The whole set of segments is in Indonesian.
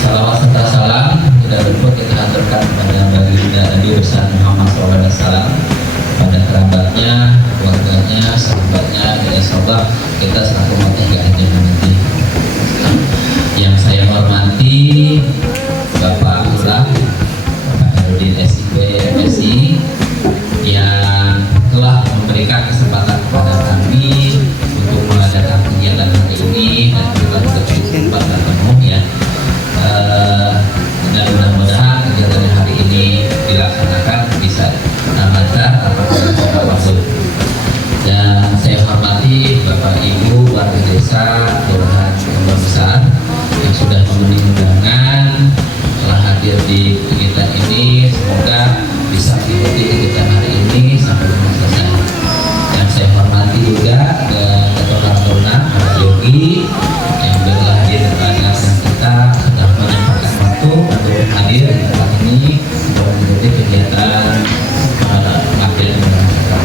Salawat serta salam tidak lupa kita haturkan kepada baginda Nabi besar Muhammad SAW, pada kerabatnya, keluarganya, sahabatnya, dan sahabat kita selaku umat yang ada nanti. Yang saya hormati Bapak Lurah, Bapak Herudin SIP MSI yang telah memberikan kesempatan kepada kami untuk mengadakan kegiatan hari ini dan juga untuk tempat bertemu ya. Dan mudah-mudahan kegiatan hari ini dilaksanakan bisa lancar apapun. Dan saya hormati Bapak Ibu warga desa Kelurahan Kembang Besar yang sudah memenuhi undangan telah hadir di kegiatan ini. Semoga bisa mengikuti kegiatan hari ini sampai dengan selesai. Yang saya hormati juga Ketua Taruna Pak Yogi yang telah hadir dan kita sudah menyempatkan waktu untuk hadir di tempat ini untuk mengikuti kegiatan pengabdian masyarakat.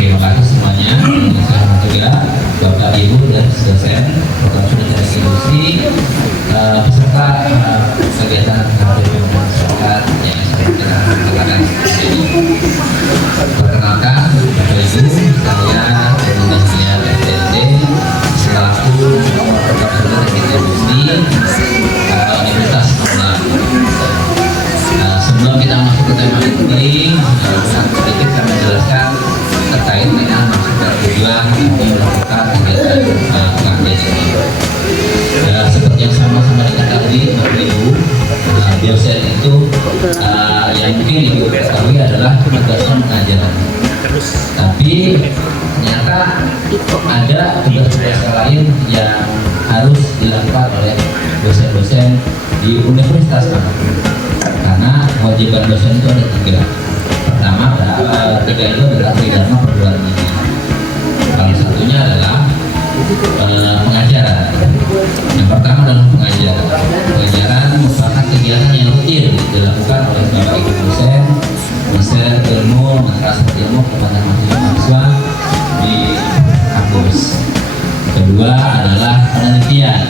Terima kasih semuanya. Saya hormati juga Bapak Ibu dan dosen program studi teknik industri beserta kegiatan pengabdian masyarakat yang saya katakan ini. Perkenalkan Bapak Ibu, saya Bunda Sia FTD selaku program studi teknik industri Universitas Malang. Sebelum kita masuk ke tema ini, sedikit saya menjelaskan terkait dengan maksud dan tujuan kami melakukan kegiatan pengabdian ini. Seperti yang sama-sama diketahui Bapak Ibu, dosen itu yang mungkin Ibu ketahui adalah tugasnya mengajar. Tapi ternyata ada tugas-tugas lain yang harus dilakukan oleh dosen-dosen di universitas manapun. Karena kewajiban dosen itu ada tiga. Pertama, tiga itu adalah tridharma perguruan tinggi. Salah satunya adalah pengajaran. Yang pertama adalah pengajaran. Pengajaran merupakan kegiatan yang rutin dilakukan oleh Bapak Ibu dosen, men-share ilmu, mentransfer ilmu kepada mahasiswa di kampus. Kedua adalah penelitian.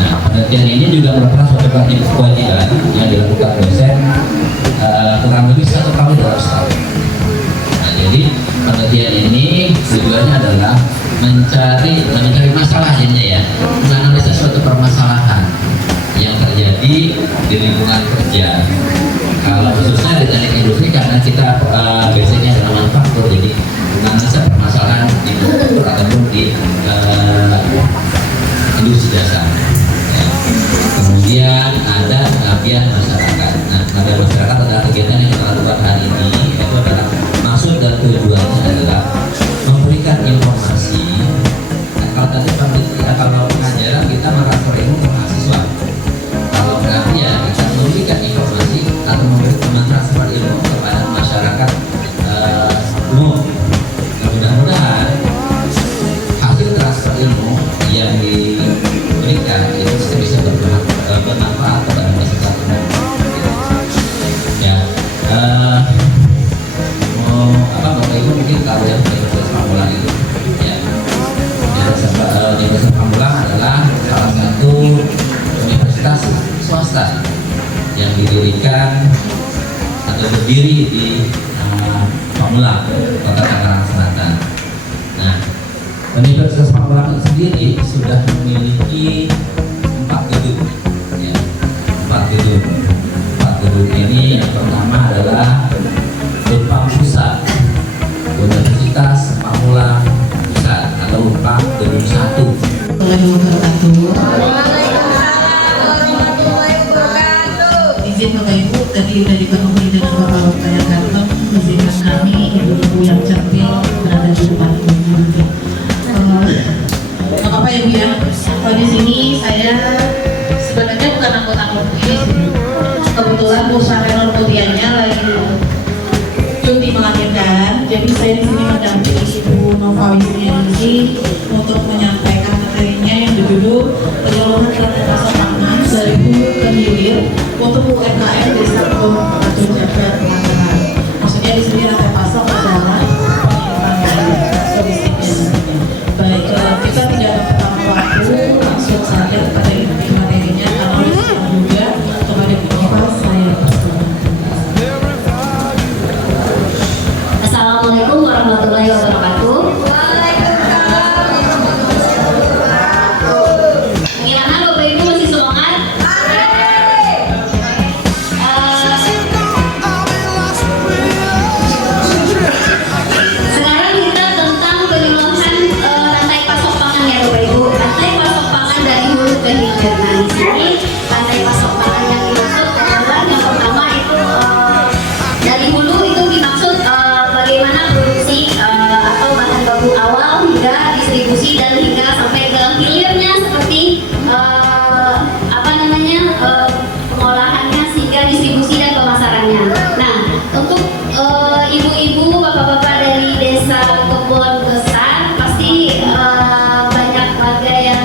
Nah, penelitian ini juga merupakan suatu kewajiban yang dilakukan dosen kurang lebih 1 tahun dalam setahun. Nah, jadi penelitian ini tujuannya adalah mencari masalah ini ya, menganalisa suatu permasalahan yang terjadi di lingkungan kerja. Kalau khususnya di teknik industri karena kita biasanya adalah manufaktur, jadi menganalisa permasalahan di manufaktur ataupun di industri jasa. Kemudian ada pengabdian masyarakat. Nah, pengabdian masyarakat adalah kegiatan yang kita lakukan hari ini. Itu adalah maksud dan tujuannya adalah memberikan informasi. Nah, kalau tadi kalau pengajaran kita mentransfer ilmu ke mahasiswa. Kalau pengabdian kita memberikan informasi atau mentransfer ilmu kepada masyarakat umum. Mudah-mudahan berdiri di Pamulang, Kota Tangerang Selatan. Nah, Universitas Pamulang sendiri sudah memiliki 4 gedung, ya, 4 gedung. 4 gedung ini yang pertama adalah Unpam Pusat, Universitas Pamulang Pusat atau Unpam Gedung 1. Izin Bapak Ibu, tadi sudah dipenuhi dengan Bapak-Bapak yang ganteng. Izinkan kami ibu-ibu yang cantik berada di depan ibu juga. Nggak apa-apa ya Bu ya. Kalau di sini saya sebenarnya bukan anggota kelompok ini. Kebetulan Bu Sarenor Putiannya lagi cuti melahirkan, jadi saya di sini mendampingi Ibu Nova Wisniawati untuk menyampaikan materinya yang berjudul penyaluran rantai pasok pangan dari hulu ke hilir untuk UMKM Desa Batu Jabar Tangerang. Maksudnya di sini rantai pasok adalah logistiknya. Baik, kita tidak bertambah waktu, langsung saja kepada inti materinya karena sudah juga kepada Bu Nova saya persilakan. Assalamualaikum warahmatullahi wabarakatuh. Gimana Bapak Ibu, masih semangat? Sekarang kita tentang penyeluruhan rantai pasok pangan ya Bapak Ibu. Rantai pasok pangan dari hulu ke hilir. Nah di sini rantai pasok pangan yang dimaksud adalah yang pertama itu dari hulu itu dimaksud bagaimana produksi atau bahan baku awal hingga distribusi dan hingga sampai ke hilirnya seperti pengolahannya sehingga distribusi dan pemasarannya. Nah untuk ibu-ibu, bapak-bapak dari desa Kebon Besar pasti banyak warga yang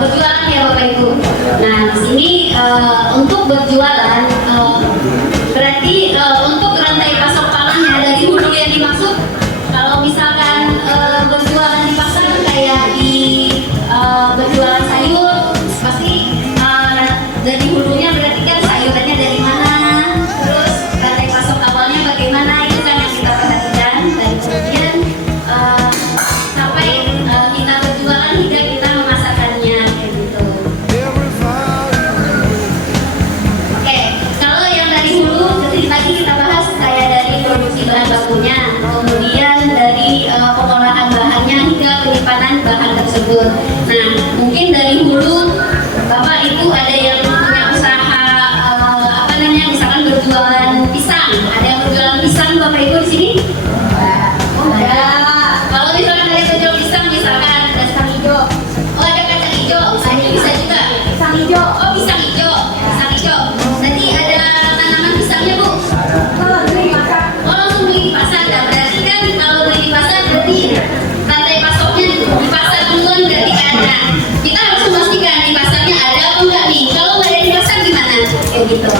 berjualan ya Bapak Ibu. Nah di sini untuk berjualan berarti untuk rantai pasok pangannya dari hulu yang dimaksud kalau misalkan berjualan di pasar kayak di berjualan sayur pasti dari hulunya berarti kan sayurannya dari mana, terus rantai pasok awalnya bagaimana, itu kan yang kita perhatikan, dan kemudian sampai kita berjualan hingga kita memasarkannya kayak gitu. Oke, kalau yang dari hulu seperti tadi kita bahas kayak dari produksi bahan bakunya, kemudian dari pengolahan bahannya hingga penyimpanan bahan tersebut. Nah, mungkin dari hulu Bapak Ibu ada yang punya usaha misalkan berjualan pisang. Ada yang berjualan pisang Bapak Ibu di sini? Oh, ada. Kalau misalkan ada yang berjualan pisang, misalkan ada pisang hijau. Oh, ada kacang hijau. Ini bisa juga. Pisang hijau. Oh, pisang hijau. Pisang hijau. Berarti ada tanaman pisangnya Bu? Oh, langsung beli di pasar. Nah, berarti kan kalau beli di pasar berarti rantai pasoknya di pasar duluan berarti kan ada. Kita harus memastikan di pasarnya ada apa enggak nih. Kalau nggak ada di pasar gimana? Kayak gitu.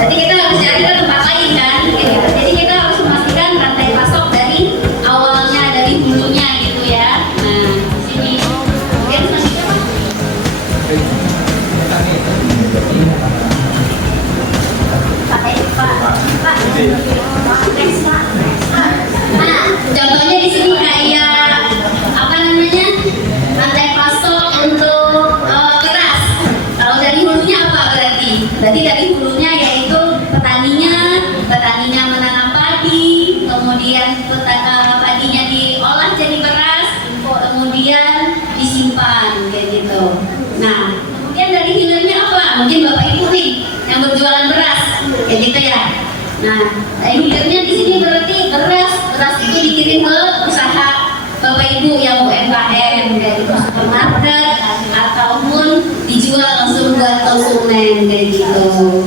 Berarti kita harus cari ke tempat lain kan? Kayak gitu. Jadi kita harus memastikan rantai pasok dari awalnya, dari hulunya gitu ya. Nah, di sini. Oke, selanjutnya Pak. Nah, contohnya di sini kayak rantai pasok untuk beras. Kalau dari hulunya apa berarti? Berarti dari hulunya yaitu petaninya menanam padi, kemudian padinya diolah jadi beras, kemudian disimpan kayak gitu. Nah, kemudian dari hilirnya apa? Mungkin Bapak Ibu nih yang berjualan beras, kayak gitu ya. Nah, dari hilirnya di sini berarti beras itu dikirim ke usaha Bapak Ibu yang UMKM dari supermarket ataupun dijual langsung buat konsumen kayak gitu.